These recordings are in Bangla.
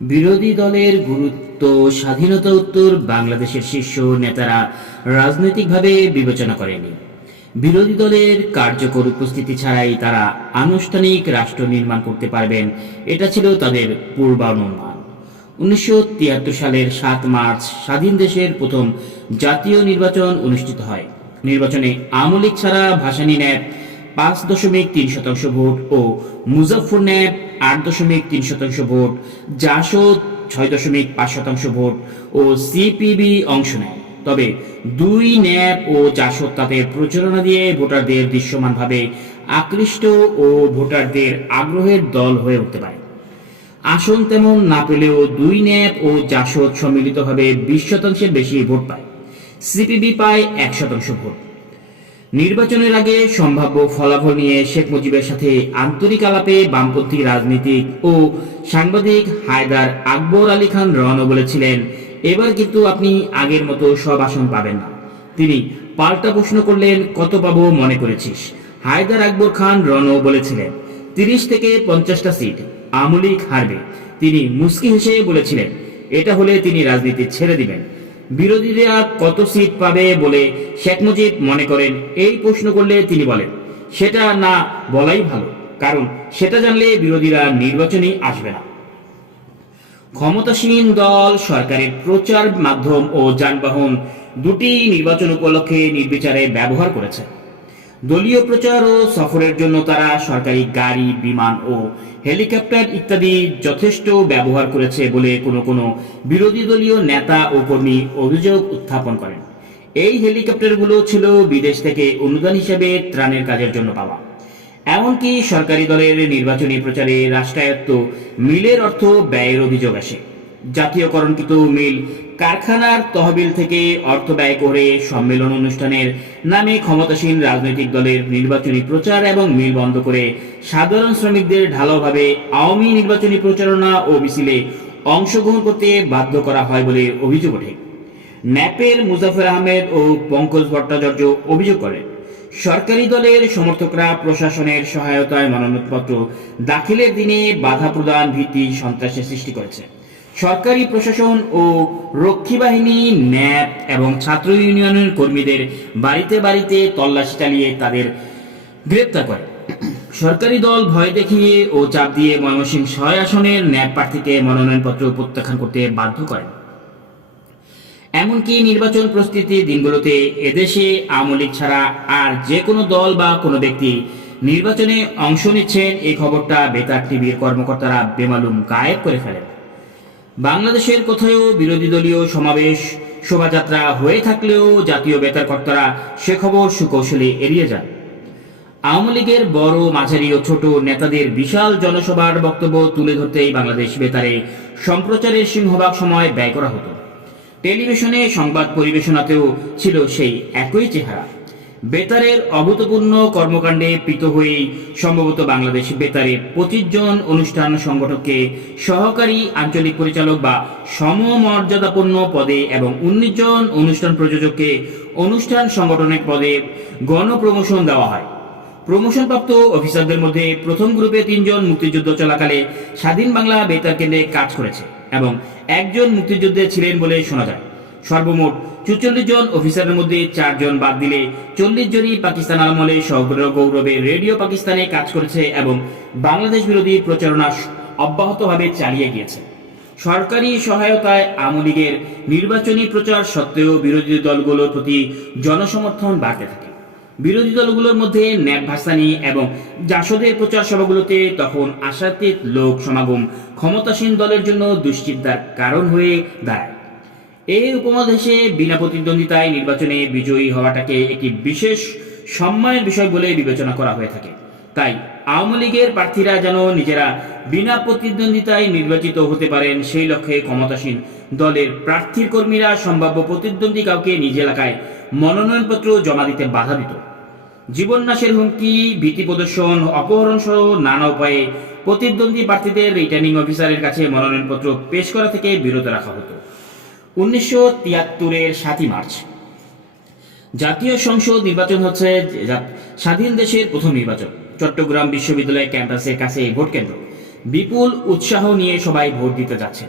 বিরোধী দলের গুরুত্ব, স্বাধীনতা উত্তর বাংলাদেশের শীর্ষ নেতারা রাজনৈতিকভাবে বিবেচনা করেনি। বিরোধী দলের কার্যকর উপস্থিতি ছাড়াই তারা আনুষ্ঠানিক রাষ্ট্র নির্মাণ করতে পারবেন, এটা ছিল তাদের পূর্বানুমান। উনিশশো তিয়াত্তর সালের সাত মার্চ স্বাধীন দেশের প্রথম জাতীয় নির্বাচন অনুষ্ঠিত হয়। নির্বাচনে আমলিক ছাড়া ভাসানী ন্যাপ পাঁচ দশমিক তিন শতাংশ ভোট ও মুজাফর ন্যাপ আট দশমিক তিন শতাংশ ভোট, জাসদ ছয় দশমিক পাঁচ শতাংশ ভোট ও সিপিবি অংশ নেয়। তবে দুই ন্যাপ ও জাসদ তাদের প্রচারণা দিয়ে ভোটারদের দৃশ্যমানভাবে আকৃষ্ট ও ভোটারদের আগ্রহের দল হয়ে উঠতে পারে। আসন তেমন না পেলেও দুই ন্যাপ ও জাসদ সম্মিলিতভাবে বিশ শতাংশের বেশি ভোট পায়। সিপিবি পায় এক শতাংশ ভোট। নির্বাচনের আগে সম্ভাব্য ফলাফল নিয়ে শেখ মুজিবের সাথে আন্তরিক আলাপে বামপন্থী রাজনীতিক ও সাংবাদিক হায়দার আকবর আলী খান রওনা বলেছিলেন, এবার কিন্তু আপনি আগের মতো সব আসন পাবেন না। তিনি পাল্টা প্রশ্ন করলেন, কত পাবো মনে করেছিস? হায়দার আকবর খান রণ বলেছিলেন, তিরিশ থেকে পঞ্চাশটা সিট আমলিক হারবে। তিনি মুস্কি হেসে বলেছিলেন, এটা হলে তিনি রাজনীতি ছেড়ে দিবেন। বিরোধীরা কত সিট পাবে বলে শেখ মুজিব মনে করেন? এই প্রশ্ন করলে তিনি বলেন, সেটা না বলাই ভালো, কারণ সেটা জানলে বিরোধীরা নির্বাচনে আসবে না। ক্ষমতাসীন দল, সরকারের প্রচার মাধ্যম ও যানবাহন দুটি নির্বাচন উপলক্ষে নির্বিচারে ব্যবহার করেছে। দলীয় প্রচার ও সফরের জন্য তারা সরকারি গাড়ি, বিমান ও হেলিকপ্টার ইত্যাদি যথেষ্ট ব্যবহার করেছে বলে কোনো কোনো বিরোধী দলীয় নেতা ও কর্মী অভিযোগ উত্থাপন করেন। এই হেলিকপ্টারগুলো ছিল বিদেশ থেকে অনুদান হিসেবে ত্রাণের কাজের জন্য পাওয়া। এমনকি সরকারি দলের নির্বাচনী প্রচারে রাষ্ট্রায়ত্ত মিলের অর্থ ব্যয়ের অভিযোগ আসে। জাতীয়করণকৃত মিল কারখানার তহবিল থেকে অর্থ ব্যয় করে সম্মেলন অনুষ্ঠানের নামে ক্ষমতাসীন রাজনৈতিক দলের নির্বাচনী প্রচার এবং মিল বন্ধ করে সাধারণ শ্রমিকদের ঢালাওভাবে আওয়ামী নির্বাচনী প্রচারণা ও মিছিলে অংশগ্রহণ করতে বাধ্য করা হয় বলে অভিযোগ ওঠে। ন্যাপের মুজাফর আহমেদ ও পঙ্কজ ভট্টাচার্য অভিযোগ করেন, সরকারি দলের সমর্থকরা প্রশাসনের সহায়তায় মনোনয়নপত্র দাখিলের দিনে বাধা প্রদান ভীতি সন্ত্রাসের সৃষ্টি করেছে। সরকারি প্রশাসন ও রক্ষী বাহিনী ন্যাপ এবং ছাত্র ইউনিয়নের কর্মীদের বাড়িতে বাড়িতে তল্লাশি চালিয়ে তাদের গ্রেপ্তার করে। সরকারি দল ভয় দেখিয়ে ও চাপ দিয়ে ময়মনসিংহ ছয় আসনের ন্যাপ প্রার্থীকে মনোনয়নপত্র প্রত্যাখ্যান করতে বাধ্য করেন। এমনকি নির্বাচন প্রস্তুতি দিনগুলোতে এদেশে আওয়ামী লীগ ছাড়া আর যে কোনো দল বা কোনো ব্যক্তি নির্বাচনে অংশ নিচ্ছেন এই খবরটা বেতার টিভির কর্মকর্তারা বেমালুম গায়েব করে ফেলেন। বাংলাদেশের কোথাও বিরোধী দলীয় সমাবেশ, শোভাযাত্রা হয়ে থাকলেও জাতীয় বেতার কর্তারা সে খবর সুকৌশলে এড়িয়ে যান। আওয়ামী লীগের বড়, মাঝারি ও ছোট নেতাদের বিশাল জনসভার বক্তব্য তুলে ধরতেই বাংলাদেশ বেতারে সম্প্রচারের সিংহভাগ সময় ব্যয় করা হতো। টেলিভিশনে সংবাদ পরিবেশনাতেও ছিল সেই একই চেহারা। বেতারের অভূতপূর্ণ কর্মকাণ্ডে প্রীত হয়েই সম্ভবত বাংলাদেশ বেতারে পঁচিশ জন অনুষ্ঠান সংগঠককে সহকারী আঞ্চলিক পরিচালক বা সমমর্যাদাপূর্ণ পদে এবং উনিশ জন অনুষ্ঠান প্রযোজককে অনুষ্ঠান সংগঠনের পদে গণপ্রমোশন দেওয়া হয়। প্রমোশনপ্রাপ্ত অফিসারদের মধ্যে প্রথম গ্রুপে তিনজন মুক্তিযুদ্ধ চলাকালে স্বাধীন বাংলা বেতার কেন্দ্রে কাজ করেছে এবং একজন মুক্তিযুদ্ধে ছিলেন বলে শোনা যায়। সর্বমোট চুচল্লিশ জন অফিসারের মধ্যে চারজন বাদ দিলে চল্লিশ জনই পাকিস্তান আমলে সগ্র গৌরবে রেডিও পাকিস্তানে কাজ করেছে এবং বাংলাদেশ বিরোধী প্রচারণা অব্যাহতভাবে চালিয়ে গিয়েছে। সরকারি সহায়তায় আওয়ামী লীগের নির্বাচনী প্রচার সত্ত্বেও বিরোধী দলগুলোর প্রতি জনসমর্থন বাড়তে থাকে। বিরোধী দলগুলোর মধ্যে ন্যাপ ভাসানি এবং জাসদের প্রচার সভাগুলোতে তখন আশাতীত লোক সমাগম ক্ষমতাসীন দলের জন্য দুশ্চিন্তার কারণ হয়ে দাঁড়ায়। এই উপমহাদেশে বিনা প্রতিদ্বন্দ্বিতায় নির্বাচনে বিজয়ী হওয়াটাকে একটি বিশেষ সম্মানের বিষয় বলে বিবেচনা করা হয়ে থাকে। তাই আওয়ামী লীগের প্রার্থীরা যেন নিজেরা বিনা প্রতিদ্বন্দ্বিতায় নির্বাচিত হতে পারেন, সেই লক্ষ্যে ক্ষমতাসীন দলের প্রার্থীর কর্মীরা সম্ভাব্য প্রতিদ্বন্দ্বী কাউকে নিজ এলাকায় মনোনয়নপত্র জমা দিতে বাধা দিত। জীবন নাশের হুমকি, ভীতি প্রদর্শন, অপহরণ সহ নানা উপায়ে প্রতিদ্বন্দ্বী প্রার্থীদের রিটার্নিং অফিসারের কাছে মনোনয়নপত্র পেশ করা থেকে বিরত রাখা হতো। উনিশশো তিয়াত্তরের সাতই মার্চ। জাতীয় সংসদ নির্বাচন হচ্ছে স্বাধীন দেশের প্রথম নির্বাচন। চট্টগ্রাম বিশ্ববিদ্যালয় ক্যাম্পাসের কাছে এই ভোট কেন্দ্র। বিপুল উৎসাহ নিয়ে সবাই ভোট দিতে যাচ্ছেন।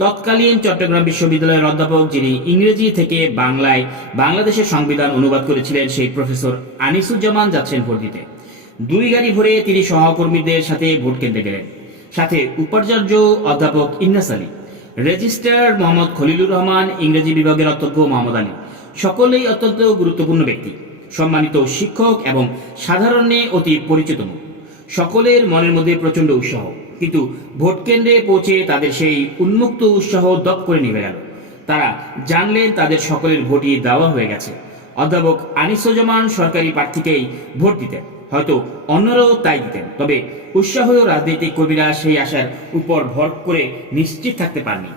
তৎকালীন চট্টগ্রাম বিশ্ববিদ্যালয়ের অধ্যাপক যিনি ইংরেজি থেকে বাংলায় বাংলাদেশের সংবিধান অনুবাদ করেছিলেন, সেই প্রফেসর আনিসুজ্জামান যাচ্ছেন ভোট দিতে। দুই গাড়ি ভরে তিনি সহকর্মীদের সাথে ভোট কেন্দ্রে গেলেন। সাথে উপাচার্য অধ্যাপক ইন্নাস আলী। রেজিস্ট্রার মোহাম্মদ খলিলুর রহমান, ইংরেজি বিভাগের অধ্যক্ষ মোহাম্মদ আলী। সকলেই অত্যন্ত গুরুত্বপূর্ণ ব্যক্তি। সম্মানিত শিক্ষক এবং সাধারণে অতি পরিচিত সকলের মনের মধ্যে প্রচণ্ড উৎসাহ। কিন্তু ভোট কেন্দ্রে পৌঁছে তাদের সেই উন্মুক্ত উৎসাহ দপ করে নিভে গেল। তারা জানলেন তাদের সকলের ভোটই দেওয়া হয়ে গেছে। অধ্যাপক আনিসুজ্জামান সরকারি প্রার্থীকেই ভোট দিতেন। হয়তো অন্যরাও তাই দিতেন। তবে উৎসাহ রাজনৈতিক কর্মীরা সেই আশার উপর ভর করে নিশ্চিত থাকতে পারেনি।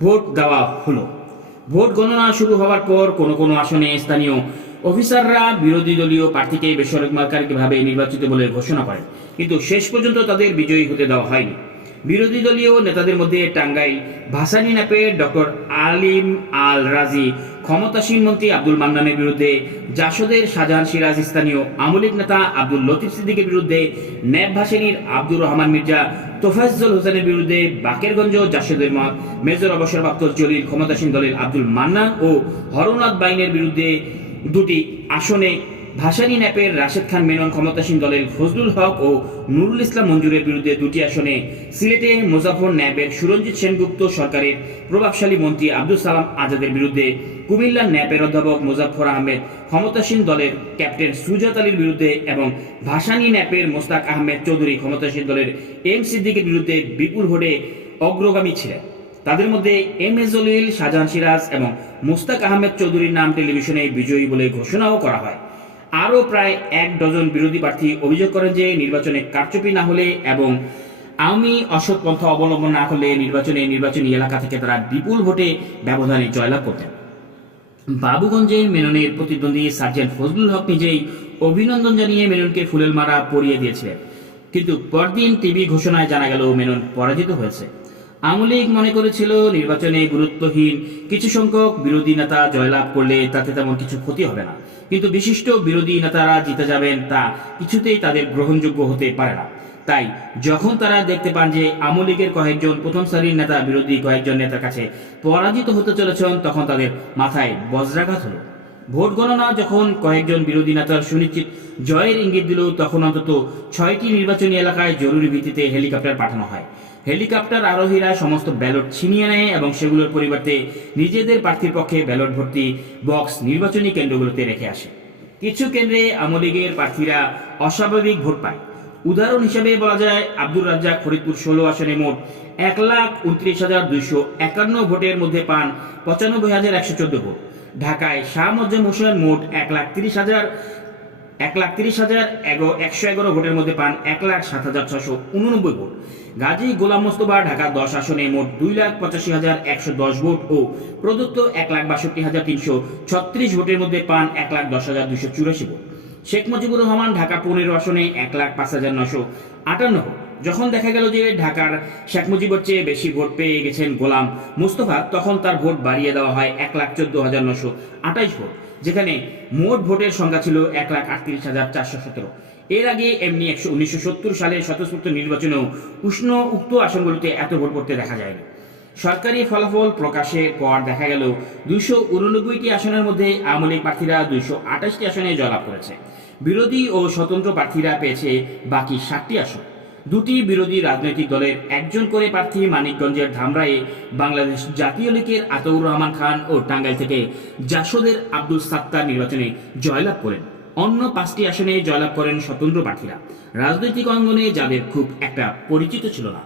ভোট দেওয়া হলো। ভোট গণনা শুরু হওয়ার পর কোনো কোনো আসনে স্থানীয় অফিসাররা বিরোধী দলীয় প্রার্থীকে বেসরকারিভাবে নির্বাচিত বলে ঘোষণা করেন। কিন্তু শেষ পর্যন্ত তাদের বিজয়ী হতে দেওয়া হয়নি। বিরোধী দলীয় নেতাদের মধ্যে টাঙ্গাইল ভাসানি নাপে ডক্টর আলিম আল রাজি ক্ষমতাসীন মন্ত্রী আব্দুল মান্নানের বিরুদ্ধে জাসদের শাহজাহান সিরাজ স্থানীয় আমলিক নেতা আব্দুল লতিফ সিদ্দিকের বিরুদ্ধে ন্যাব ভাসিনীর আব্দুর রহমান মির্জা তোফাজ্জল হোসেনের বিরুদ্ধে বাকেরগঞ্জ জাসদের মত মেজর অবসরপ্রাপ্ত জলিল ক্ষমতাসীন দলের আব্দুল মান্না ও হরনাথ বাইনের বিরুদ্ধে দুটি আসনে ভাসানী ন্যাপের রাশেদ খান মেনন ক্ষমতাসীন দলের ফজলুল হক ও নুরুল ইসলাম মঞ্জুরের বিরুদ্ধে দুটি আসনে সিলেটে মুজাফর ন্যাপের সুরঞ্জিত সেনগুপ্ত সরকারের প্রভাবশালী মন্ত্রী আব্দুল সালাম আজাদের বিরুদ্ধে কুমিল্লার ন্যাপের অধ্যাপক মুজাফর আহমেদ ক্ষমতাসীন দলের ক্যাপ্টেন সুজাত আলীর বিরুদ্ধে এবং ভাসানী ন্যাপের মোস্তাক আহমেদ চৌধুরী ক্ষমতাসীন দলের এম সিদ্দিকের বিরুদ্ধে বিপুল ভোটে অগ্রগামী ছিলেন। তাদের মধ্যে এম এ জলিল, শাহজাহান সিরাজ এবং মুস্তাক আহমেদ চৌধুরীর নাম টেলিভিশনে বিজয়ী বলে ঘোষণাও করা হয়। আরও প্রায় এক ডজন বিরোধী প্রার্থী অভিযোগ করেন যে নির্বাচনে কারচুপি না হলে এবং আওয়ামী অসৎ পন্থা অবলম্বন না করলে নির্বাচনে নির্বাচনী এলাকা থেকে তারা বিপুল ভোটে ব্যবধানে জয়লাভ করতেন। বাবুগঞ্জের মেননের প্রতিদ্বন্দ্বী সার্জেন্ট ফজলুল হক নিজেই অভিনন্দন জানিয়ে মেননকে ফুলের মারা পরিয়ে দিয়েছিলেন। কিন্তু পরদিন টিভি ঘোষণায় জানা গেল, মেনন পরাজিত হয়েছে। আওয়ামী লীগ মনে করেছিল নির্বাচনে গুরুত্বহীন। কিছু সংখ্যক বিরোধী নেতা জয়লাভ করলে তাতে তেমন কিছু ক্ষতি হবে না। কিন্তু বিশিষ্ট বিরোধী নেতারা জিতে যাবেন তা কিছুতেই তাদের গ্রহণযোগ্য হতে পারে না। তাই যখন তারা দেখতে পান যে আওয়ামী লীগের কয়েকজন প্রথম সারির নেতা, বিরোধী কয়েকজন নেতার কাছে পরাজিত হতে চলেছেন, তখন তাদের মাথায় বজ্রাঘাত হলো। ভোট গণনা যখন কয়েকজন বিরোধী নেতার সুনিশ্চিত জয়ের ইঙ্গিত দিল, তখন অন্তত ছয়টি নির্বাচনী এলাকায় জরুরি ভিত্তিতে হেলিকপ্টার পাঠানো হয়। হেলিকপ্টার আরোহীরা সমস্ত ব্যালট ছিনিয়ে নেয় এবং সেগুলোর পরিবর্তে নিজেদের প্রার্থীর পক্ষে ব্যালট ভর্তি বক্স নির্বাচনী কেন্দ্রগুলোতে রেখে আসে। কিছু কেন্দ্রে আওয়ামী লীগের প্রার্থীরা অস্বাভাবিক ভোট পায়। উদাহরণ হিসেবে বলা যায়, আব্দুর রাজ্জাক ফরিদপুর ষোলো আসনে মোট এক লাখ উনত্রিশ হাজার দুইশো একান্ন ভোটের মধ্যে পান পঁচানব্বই হাজার একশো চোদ্দ ভোট। ঢাকায় শাহ মজ্জাম হোসেন মোট এক লাখ তিরিশ হাজার এক লাখ তিরিশ হাজার এগো, একশো এগারো ভোটের মধ্যে পান এক লাখ সাত হাজার ছশো উননব্বই ভোট। গাজী গোলাম মোস্তফা ঢাকা দশ আসনে মোট দুই লাখ পঁচাশি হাজার একশো দশ ভোট ও প্রদত্ত এক লাখ বাষট্টি হাজার তিনশো ছত্রিশ ভোটের মধ্যে পান এক লাখ দশ হাজার দুশো চুরাশি ভোট। শেখ মুজিবুর রহমান ঢাকা পনেরো আসনে এক লাখ পাঁচ হাজার নশো আটান্ন ভোট। যখন দেখা গেল যে ঢাকার শেখ মুজিবুর চেয়ে বেশি ভোট পেয়ে গেছেন গোলাম মুস্তফা, তখন তার ভোট বাড়িয়ে দেওয়া হয় এক লাখ চোদ্দ হাজার নশো আঠাইশ ভোট, যেখানে মোট ভোটের সংখ্যা ছিল এক লাখ আটত্রিশ হাজার চারশো সতেরো। এর আগে এমনি একশো, উনিশশো সত্তর সালে স্বতঃস্ফূর্ত নির্বাচনেও উষ্ণ উক্ত আসনগুলিতে এত ভোট পড়তে দেখা যায়নি। সরকারি ফলাফল প্রকাশের পর দেখা গেল দুইশো উননব্বইটি আসনের মধ্যে আওয়ামী লীগ প্রার্থীরা দুইশো আঠাশটি আসনে জয়লাভ করেছে। বিরোধী ও স্বতন্ত্র প্রার্থীরা পেয়েছে বাকি ষাটটি আসন। দুটি বিরোধী রাজনৈতিক দলের একজন করে প্রার্থী মানিকগঞ্জের ধামরায়ে বাংলাদেশ জাতীয় লীগের আতাউর রহমান খান ও টাঙ্গাইল থেকে জাসদের আব্দুল সাত্তার নির্বাচনে জয়লাভ করেন। অন্য পাঁচটি আসনে জয়লাভ করেন স্বতন্ত্র প্রার্থীরা। রাজনৈতিক অঙ্গনে যাদের খুব একটা পরিচিত ছিল না।